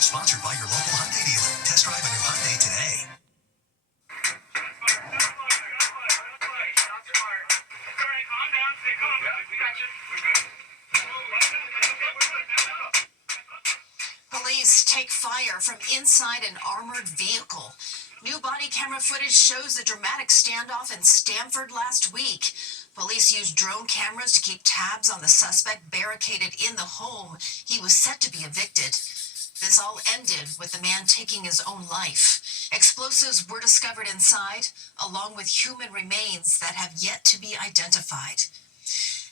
Sponsored by your local Hyundai dealer. Test drive a new Hyundai today. Police take fire from inside an armored vehicle. New body camera footage shows the dramatic standoff in Stamford last week. Police used drone cameras to keep tabs on the suspect barricaded in the home. He was set to be evicted. This all ended with the man taking his own life. Explosives were discovered inside, along with human remains that have yet to be identified.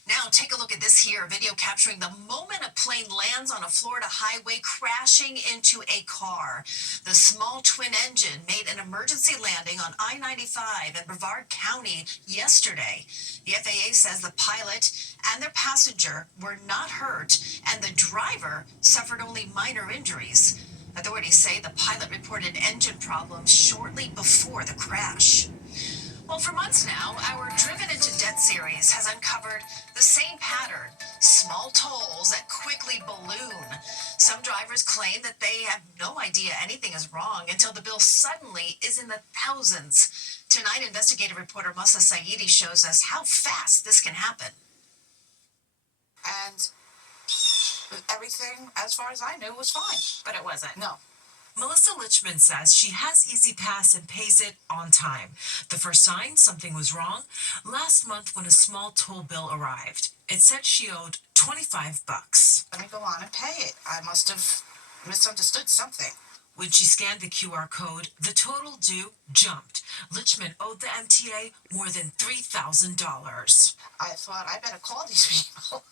Now, take a look at this here, a video capturing the moment a plane lands on a Florida highway, crashing into a car. The small twin engine made an emergency landing on I-95 in Brevard County yesterday. The FAA says the pilot and their passenger were not hurt, and the driver suffered only minor injuries. Authorities say the pilot reported engine problems shortly before the crash. Well, for months now, our Driven into Debt series has uncovered the same pattern: small tolls that quickly balloon. Some drivers claim that they have no idea anything is wrong until the bill suddenly is in the thousands. Tonight, investigative reporter Masa Saidi shows us how fast this can happen. And everything, as far as I knew, was fine. But it wasn't. No. Melissa Lichman says she has Easy Pass and pays it on time. The first sign something was wrong last month when a small toll bill arrived. It said she owed $25. Let me go on and pay it. I must have misunderstood something. When she scanned the QR code, the total due jumped. Lichman owed the MTA more than $3,000. I thought I better call these people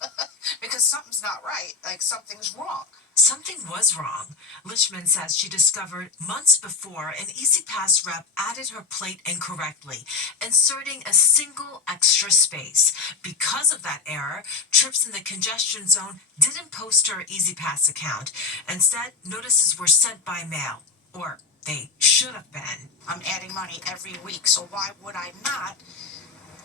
because something's not right, like something's wrong. Something was wrong. Lichman says she discovered months before an Easy Pass rep added her plate incorrectly, inserting a single extra space. Because of that error, trips in the congestion zone didn't post to her Easy Pass account. Instead, notices were sent by mail, or they should have been. I'm adding money every week, so why would I not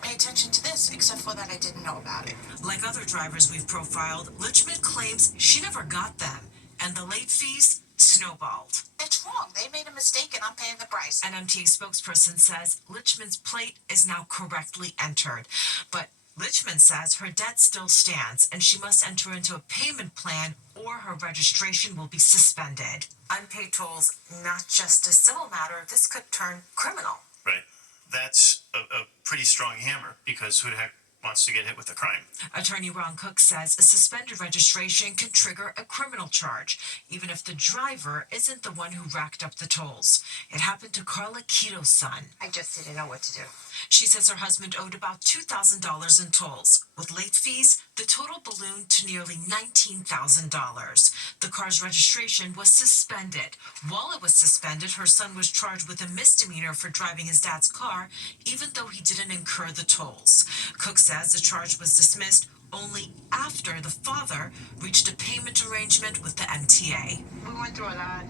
pay attention to this, except for that I didn't know about it? Like other drivers we've profiled, Lichman claims she never got them, and the late fees snowballed. It's wrong. They made a mistake, and I'm paying the price. An MTA spokesperson says Lichman's plate is now correctly entered, but Lichman says her debt still stands, and she must enter into a payment plan or her registration will be suspended. Unpaid tolls, not just a civil matter, this could turn criminal. Right. That's a pretty strong hammer, because who the heck wants to get hit with a crime? Attorney Ron Cook says a suspended registration can trigger a criminal charge, even if the driver isn't the one who racked up the tolls. It happened to Carla Quito's son. I just didn't know what to do. She says her husband owed about $2,000 in tolls. With late fees, the total ballooned to nearly $19,000. The car's registration was suspended. While it was suspended, her son was charged with a misdemeanor for driving his dad's car, even though he didn't incur the tolls. Cook says the charge was dismissed only after the father reached a payment arrangement with the MTA. We went through a lot.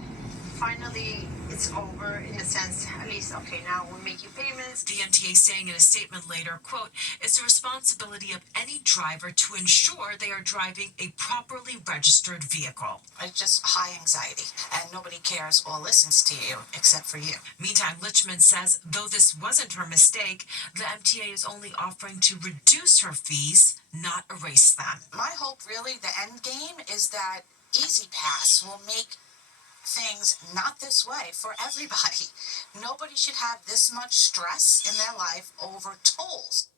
Finally, it's over in a sense. At least, okay, now we're making payments. The MTA saying in a statement later, quote, "It's the responsibility of any driver to ensure they are driving a properly registered vehicle." It's just high anxiety, and nobody cares or listens to you except for you. Meantime, Lichman says though this wasn't her mistake, the MTA is only offering to reduce her fees, not erase them. My hope, really, the end game, is that Easy Pass will make things not this way for everybody. Nobody should have this much stress in their life over tolls.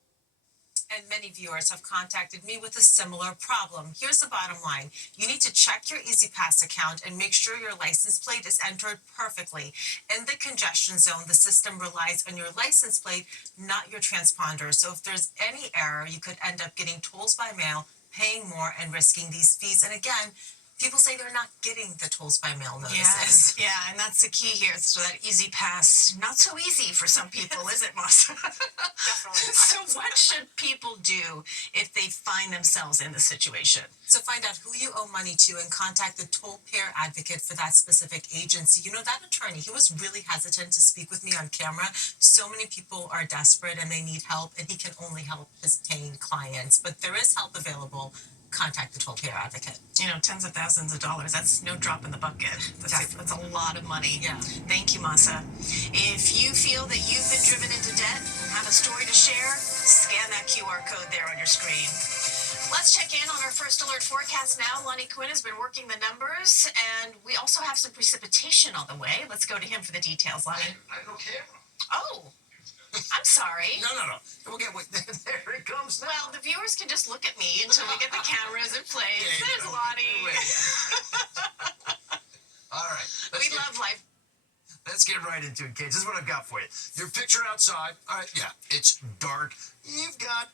And many viewers have contacted me with a similar problem. Here's the bottom line. You need to check your Easy Pass account and make sure your license plate is entered perfectly. In the congestion zone, the system relies on your license plate, not your transponder. So if there's any error, you could end up getting tolls by mail, paying more, and risking these fees. And again, people say they're not getting the tolls by mail notices. Yeah, and that's the key here. So that Easy Pass, not so easy for some people, is it, Moss? Definitely. So what should people do if they find themselves in this situation? So find out who you owe money to and contact the toll payer advocate for that specific agency. You know, that attorney, he was really hesitant to speak with me on camera. So many people are desperate and they need help, and he can only help his paying clients. But there is help available. contact the 12-payer advocate. You know, tens of thousands of dollars. That's no drop in the bucket. That's a lot of money. Yeah. Thank you, Masa. If you feel that you've been driven into debt, have a story to share, scan that QR code there on your screen. Let's check in on our first alert forecast now. Lonnie Quinn has been working the numbers, and we also have some precipitation on the way. Let's go to him for the details, Lonnie. I have no camera. Oh, I'm sorry. No. We'll get there it comes now. Well, the viewers can just look at me until we get the cameras in place. Yeah, There's Lonnie. All right. We love life. Let's get right into it, kids. This is what I've got for you. Your picture outside. All right, yeah, it's dark. You've got,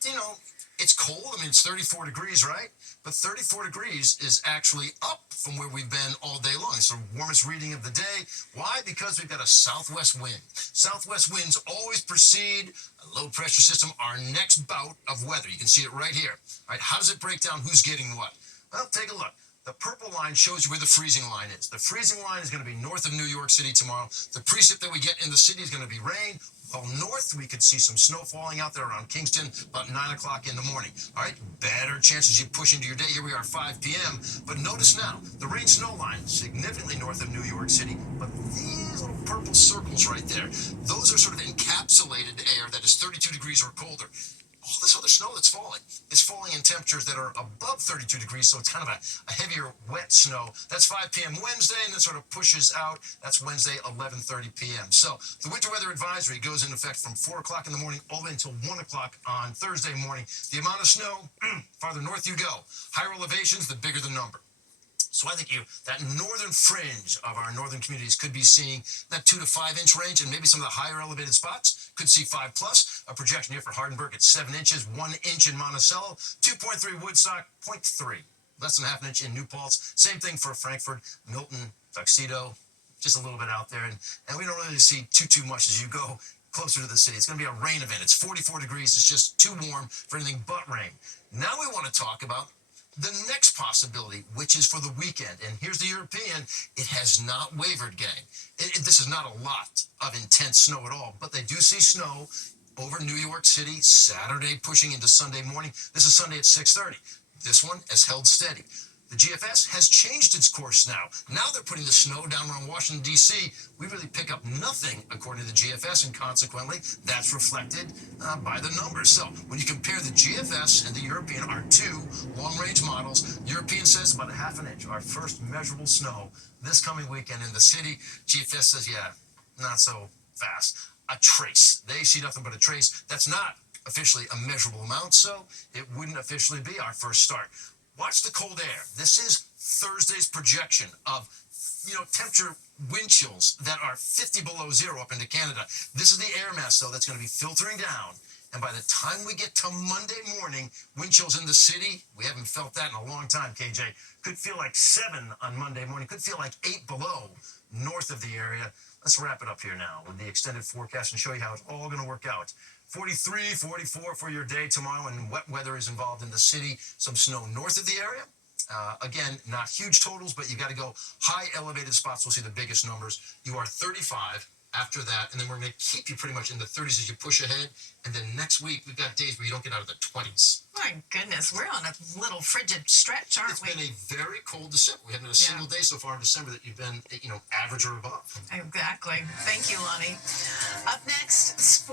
it's cold. I mean, it's 34 degrees, right? But 34 degrees is actually up from where we've been all day long. It's the warmest reading of the day. Why? Because we've got a southwest wind. Southwest winds always precede a low pressure system, our next bout of weather. You can see it right here. All right, how does it break down who's getting what? Well, take a look. The purple line shows you where the freezing line is. The freezing line is going to be north of New York City tomorrow. The precip that we get in the city is going to be rain. Well, north, we could see some snow falling out there around Kingston about 9 o'clock in the morning. All right, better chances you push into your day. Here we are, 5 p.m. But notice now, the rain-snow line significantly north of New York City. But these little purple circles right there, those are sort of encapsulated air that is 32 degrees or colder. All this other snow that's falling is falling in temperatures that are above 32 degrees, so it's kind of a heavier, wet snow. That's 5 p.m. Wednesday, and then sort of pushes out. That's Wednesday, 11:30 p.m. So the winter weather advisory goes into effect from 4 o'clock in the morning all the way until 1 o'clock on Thursday morning. The amount of snow, farther north you go. Higher elevations, the bigger the number. So I think that northern fringe of our northern communities could be seeing that 2 to 5 inch range, and maybe some of the higher elevated spots could see 5 plus. A projection here for Hardenburg at 7 inches, 1 inch in Monticello, 2.3 Woodstock, 0.3, less than half an inch in New Paltz. Same thing for Frankfurt, Milton, Tuxedo, just a little bit out there, and we don't really see too much as you go closer to the city. It's going to be a rain event. It's 44 degrees. It's just too warm for anything but rain. Now we want to talk about the next possibility, which is for the weekend. And here's the European. It has not wavered, gang. This is not a lot of intense snow at all, but they do see snow over New York City Saturday pushing into Sunday morning. This is Sunday at 6:30. This one has held steady. The GFS has changed its course now. Now they're putting the snow down around Washington, D.C. We really pick up nothing, according to the GFS, and consequently, that's reflected by the numbers. So when you compare the GFS and the European, our two long-range models, European says about a half an inch, our first measurable snow this coming weekend in the city. GFS says, yeah, not so fast. A trace. They see nothing but a trace. That's not officially a measurable amount, so it wouldn't officially be our first start. Watch the cold air. This is Thursday's projection of, temperature wind chills that are 50 below zero up into Canada. This is the air mass, though, that's going to be filtering down. And by the time we get to Monday morning, wind chills in the city, we haven't felt that in a long time, KJ. Could feel like 7 on Monday morning. Could feel like 8 below north of the area. Let's wrap it up here now with the extended forecast and show you how it's all going to work out. 43, 44 for your day tomorrow, and wet weather is involved in the city. Some snow north of the area. Again, not huge totals, but you got to go high elevated spots. We'll see the biggest numbers. You are 35 after that, and then we're going to keep you pretty much in the 30s as you push ahead. And then next week, we've got days where you don't get out of the 20s. My goodness, we're on a little frigid stretch, aren't we? It's been a very cold December. We haven't had a single day so far in December that you've been, average or above. Exactly. Thank you, Lonnie. Up next, sports.